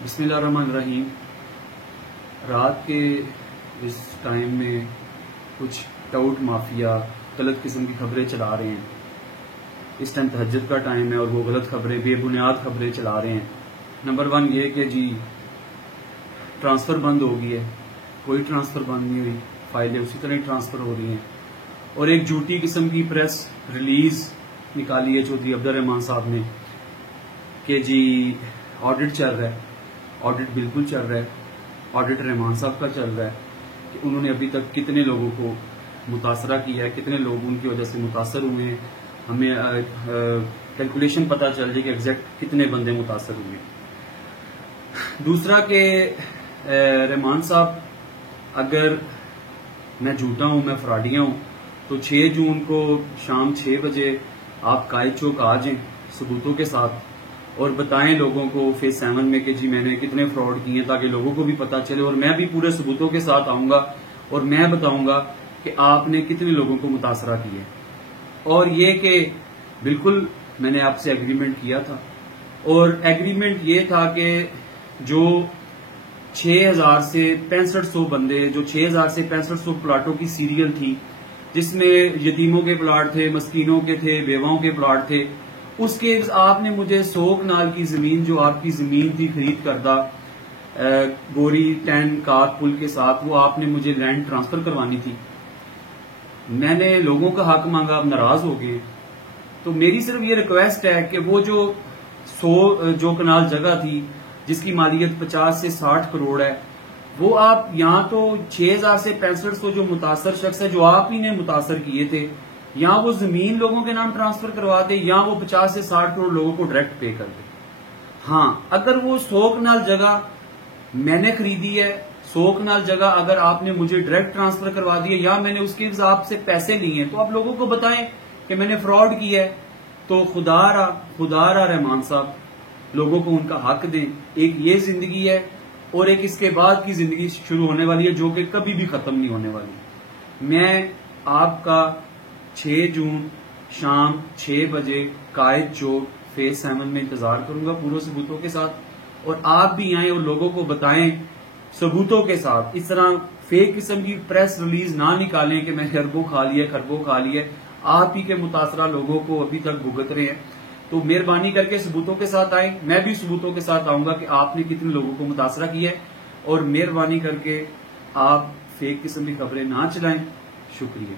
بسم اللہ الرحمن الرحیم۔ رات کے اس ٹائم میں کچھ ٹاؤٹ مافیا غلط قسم کی خبریں چلا رہے ہیں۔ اس ٹائم تہجد کا ٹائم ہے اور وہ غلط خبریں، بے بنیاد خبریں چلا رہے ہیں۔ نمبر 1 یہ کہ جی ٹرانسفر بند ہو گئی ہے، کوئی ٹرانسفر بند نہیں ہوئی، فائلیں اسی طرح ٹرانسفر ہو رہی ہیں۔ اور ایک جھوٹی قسم کی پریس ریلیز نکالی ہے چودھری عبد الرحمان صاحب نے کہ جی آڈٹ چل رہا ہے۔ آڈٹ بالکل چل رہا ہے، آڈٹ رحمان صاحب کا چل رہا ہے کہ انہوں نے ابھی تک کتنے لوگوں کو متاثرہ کیا ہے، کتنے لوگ ان کی وجہ سے متاثر ہوئے ہیں، ہمیں کیلکولیشن پتا چل جائے کہ ایگزیکٹ کتنے بندے متاثر ہوئے ہیں۔ دوسرا کہ رحمان صاحب اگر میں جھوٹا ہوں، میں فراڈیا ہوں، تو 6 جون کو شام 6 بجے آپ قائد چوک آ جائیں ثبوتوں کے ساتھ اور بتائیں لوگوں کو فیز 7 میں کہ جی میں نے کتنے فراڈ کیے ہیں، تاکہ لوگوں کو بھی پتا چلے، اور میں بھی پورے ثبوتوں کے ساتھ آؤں گا اور میں بتاؤں گا کہ آپ نے کتنے لوگوں کو متاثرہ کیا ہے۔ اور یہ کہ بالکل میں نے آپ سے ایگریمنٹ کیا تھا، اور ایگریمنٹ یہ تھا کہ جو 6000 سے 6500 بندے، جو 6000 سے 6500 پلاٹوں کی سیریل تھی، جس میں یتیموں کے پلاٹ تھے، مسکینوں کے تھے، بیواؤں کے پلاٹ تھے، اس کے آپ نے مجھے 100 کنال کی زمین، جو آپ کی زمین تھی خرید کردہ گوری 10 کاک پل کے ساتھ، وہ آپ نے مجھے لینڈ ٹرانسفر کروانی تھی۔ میں نے لوگوں کا حق مانگا، اب ناراض ہو گئے، تو میری صرف یہ ریکویسٹ ہے کہ وہ جو 100 کنال جگہ تھی جس کی مالیت 50 سے 60 کروڑ ہے، وہ آپ یہاں تو 6000 سے 6500 جو متاثر شخص ہے، جو آپ ہی نے متاثر کیے تھے، یا وہ زمین لوگوں کے نام ٹرانسفر کروا دے، یا وہ 50 سے 60 کروڑ لوگوں کو ڈائریکٹ پے کر دے۔ ہاں، اگر وہ 100 کنال جگہ میں نے خریدی ہے، 100 کنال جگہ اگر آپ نے مجھے ڈائریکٹ ٹرانسفر کروا دی ہے، یا میں نے اس کے آپ سے پیسے لیے ہیں، تو آپ لوگوں کو بتائیں کہ میں نے فراڈ کیا ہے۔ تو خدا را رحمان صاحب لوگوں کو ان کا حق دیں۔ ایک یہ زندگی ہے اور ایک اس کے بعد کی زندگی شروع ہونے والی ہے، جو کہ کبھی بھی ختم نہیں ہونے والی۔ میں آپ کا 6 جون شام 6 بجے قائد چوک فیز 7 میں انتظار کروں گا پورے ثبوتوں کے ساتھ، اور آپ بھی آئیں اور لوگوں کو بتائیں ثبوتوں کے ساتھ۔ اس طرح فیک قسم کی پریس ریلیز نہ نکالیں کہ میں نے اربوں کھا لیا، خربوں کھا لیا۔ آپ ہی کے متاثرہ لوگوں کو ابھی تک بھگت رہے ہیں، تو مہربانی کر کے ثبوتوں کے ساتھ آئیں۔ میں بھی ثبوتوں کے ساتھ آؤں گا کہ آپ نے کتنے لوگوں کو متاثرہ کیا ہے، اور مہربانی کر کے آپ فیک قسم کی خبریں نہ چلائیں۔ شکریہ۔